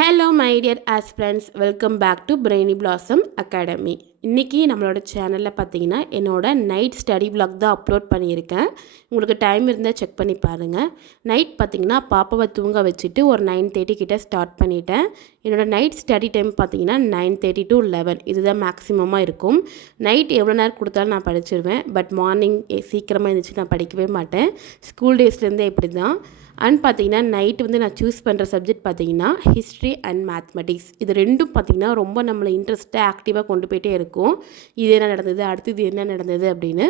Hello my dear aspirants, welcome back to Brainy Blossom academy. இன்றைக்கி நம்மளோட சேனலில் பார்த்தீங்கன்னா என்னோடய நைட் ஸ்டடி vlog தான் அப்லோட் பண்ணியிருக்கேன். உங்களுக்கு டைம் இருந்தால் செக் பண்ணி பாருங்கள். நைட் பார்த்திங்கன்னா பாப்பாவை தூங்க வச்சுட்டு ஒரு 9:30 கிட்டே ஸ்டார்ட் பண்ணிட்டேன். என்னோடய நைட் ஸ்டடி டைம் பார்த்திங்கன்னா 9:30 to 11 இதுதான் மேக்ஸிமமாக இருக்கும். நைட் எவ்வளோ நேரம் கொடுத்தாலும் நான் படிச்சிருவேன். பட் மார்னிங் சீக்கிரமாக எழுந்திரிச்சு நான் படிக்கவே மாட்டேன். ஸ்கூல் டேஸ்லேருந்தே இப்படி தான். அண்ட் பார்த்திங்கன்னா நைட்டு வந்து நான் சூஸ் பண்ணுற சப்ஜெக்ட் பார்த்திங்கன்னா ஹிஸ்ட்ரி அண்ட் மேத்மெட்டிக்ஸ். இது ரெண்டும் பார்த்திங்கன்னா ரொம்ப நம்மளை இன்ட்ரெஸ்ட்டாக ஆக்டிவாக கொண்டு போயிட்டே இருக்கும். இது என்ன நடந்தது, அடுத்தது என்ன நடந்தது அப்படின்னு.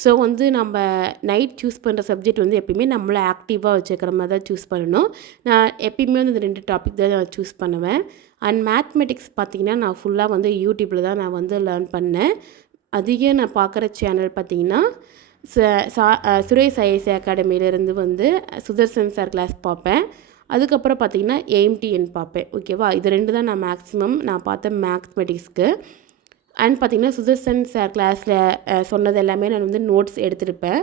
ஸோ வந்து நம்ம நைட் சூஸ் பண்ணுற சப்ஜெக்ட் வந்து எப்பயுமே நம்மளை ஆக்டிவாக வச்சுக்கிற மாதிரி தான் சூஸ் பண்ணணும். நான் எப்பயுமே வந்து இந்த 2 டாபிக் தான் நான் சூஸ் பண்ணுவேன். அண்ட் மேத்மெட்டிக்ஸ் பார்த்திங்கன்னா நான் ஃபுல்லாக வந்து யூடியூப்பில் தான் நான் வந்து லேர்ன் பண்ணேன். அதிகம் நான் பார்க்குற சேனல் பார்த்திங்கன்னா சுரேஷ் ஐஏஎஸ் அகாடமியிலேருந்து வந்து சுதர்சன் சார் கிளாஸ் பார்ப்பேன். அதுக்கப்புறம் பார்த்திங்கன்னா AMTN பார்ப்பேன். ஓகேவா, இது 2 தான் நான் மேக்ஸிமம் நான் பார்த்தேன் மேத்மெட்டிக்ஸ்க்கு. அண்ட் பார்த்திங்கன்னா சுதர்சன் சார் கிளாஸில் சொன்னது எல்லாமே நான் வந்து நோட்ஸ் எடுத்துருப்பேன்.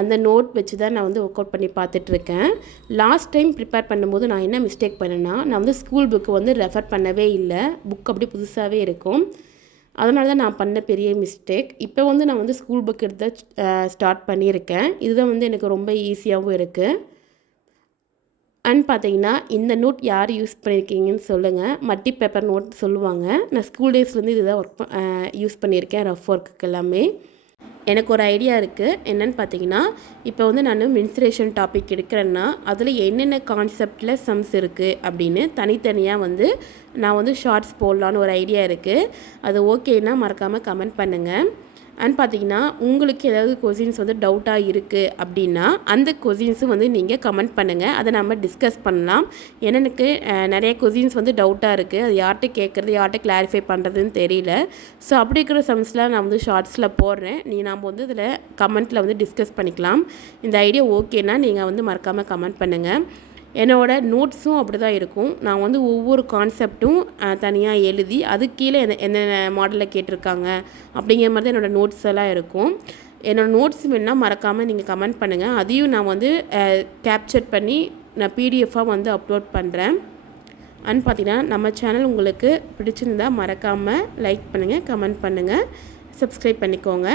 அந்த நோட் வச்சு தான் நான் வந்து ஒர்க் அவுட் பண்ணி பார்த்துட்ருக்கேன். லாஸ்ட் டைம் ப்ரிப்பேர் பண்ணும்போது நான் என்ன மிஸ்டேக் பண்ணேன்னா, நான் வந்து ஸ்கூல் புக்கு வந்து ரெஃபர் பண்ணவே இல்லை. புக் அப்படி புதுசாகவே இருக்கும். அதனால தான் நான் பண்ண பெரிய மிஸ்டேக். இப்போ வந்து நான் வந்து ஸ்கூல் புக் எடுத்து ஸ்டார்ட் பண்ணியிருக்கேன். இதுதான் வந்து எனக்கு ரொம்ப ஈஸியாகவும் இருக்குது. அண்ட் பார்த்தீங்கன்னா இந்த நோட் யார் யூஸ் பண்ணியிருக்கீங்கன்னு சொல்லுங்கள். மல்டி பேப்பர் நோட் சொல்லுவாங்க. நான் ஸ்கூல் டேஸ்லேருந்து இதுதான் யூஸ் பண்ணியிருக்கேன் ரஃப் ஒர்க்குக்கு எல்லாமே. எனக்கு ஒரு ஐடியா இருக்குது. என்னென்னு பார்த்தீங்கன்னா, இப்போ வந்து நான் மென்சுரேஷன் டாபிக் எடுக்கிறேன்னா அதில் என்னென்ன கான்செப்டில் சம்ஸ் இருக்குது அப்படின்னு தனித்தனியாக வந்து நான் வந்து ஷார்ட்ஸ் போடலான்னு ஒரு ஐடியா இருக்குது. அது ஓகேன்னா மறக்காமல் கமெண்ட் பண்ணுங்கள். அண்ட் பார்த்தீங்கன்னா உங்களுக்கு ஏதாவது கொஸ்டின்ஸ் வந்து டவுட்டாக இருக்குது அப்படின்னா அந்த கொஸ்டின்ஸும் வந்து நீங்கள் கமெண்ட் பண்ணுங்கள். அதை நம்ம டிஸ்கஸ் பண்ணலாம். எனக்கு நிறைய கொஸ்டின்ஸ் வந்து டவுட்டாக இருக்குது. அது யார்கிட்ட கேட்குறது, யார்கிட்ட கிளாரிஃபை பண்ணுறதுன்னு தெரியல. ஸோ அப்படி இருக்கிற சம்ஸ்லாம் நான் வந்து ஷார்ட்ஸில் போடுறேன். நம்ம வந்து இதில் கமெண்ட்டில் வந்து டிஸ்கஸ் பண்ணிக்கலாம். இந்த ஐடியா ஓகேன்னா நீங்கள் வந்து மறக்காமல் கமெண்ட் பண்ணுங்கள். என்னோடய நோட்ஸும் அப்படி தான் இருக்கும். நான் வந்து ஒவ்வொரு கான்செப்ட்டும் தனியாக எழுதி அதுக்கு கீழே என்னென்ன மாடலில் கேட்டிருக்காங்க அப்படிங்கிற மாதிரி தான் என்னோடய நோட்ஸ் எல்லாம் இருக்கும். என்னோடய நோட்ஸ் வேணுன்னா மறக்காமல் நீங்கள் கமெண்ட் பண்ணுங்கள். அதையும் நான் வந்து கேப்சர் பண்ணி நான் பிடிஎஃபாக வந்து அப்லோட் பண்ணுறேன். அண்ட் பார்த்திங்கன்னா நம்ம சேனல் உங்களுக்கு பிடிச்சிருந்தால் மறக்காமல் லைக் பண்ணுங்கள், கமெண்ட் பண்ணுங்கள், சப்ஸ்கிரைப் பண்ணிக்கோங்க.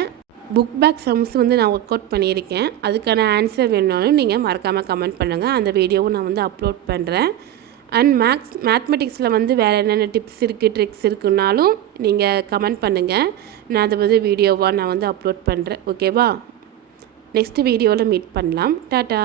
புக் பேக் சம்ஸ் வந்து நான் ஒர்க் அவுட் பண்ணியிருக்கேன். அதுக்கான ஆன்சர் வேணுனாலும் நீங்கள் மறக்காமல் கமெண்ட் பண்ணுங்கள். அந்த வீடியோவும் நான் வந்து அப்லோட் பண்ணுறேன். அண்ட் மேத்மெட்டிக்ஸில் வந்து வேறு என்னென்ன டிப்ஸ் இருக்குது, ட்ரிக்ஸ் இருக்குன்னாலும் நீங்கள் கமெண்ட் பண்ணுங்கள். நான் அதை வந்து வீடியோவாக நான் வந்து அப்லோட் பண்ணுறேன். ஓகேவா, நெக்ஸ்ட் வீடியோவில் மீட் பண்ணலாம். டாட்டா.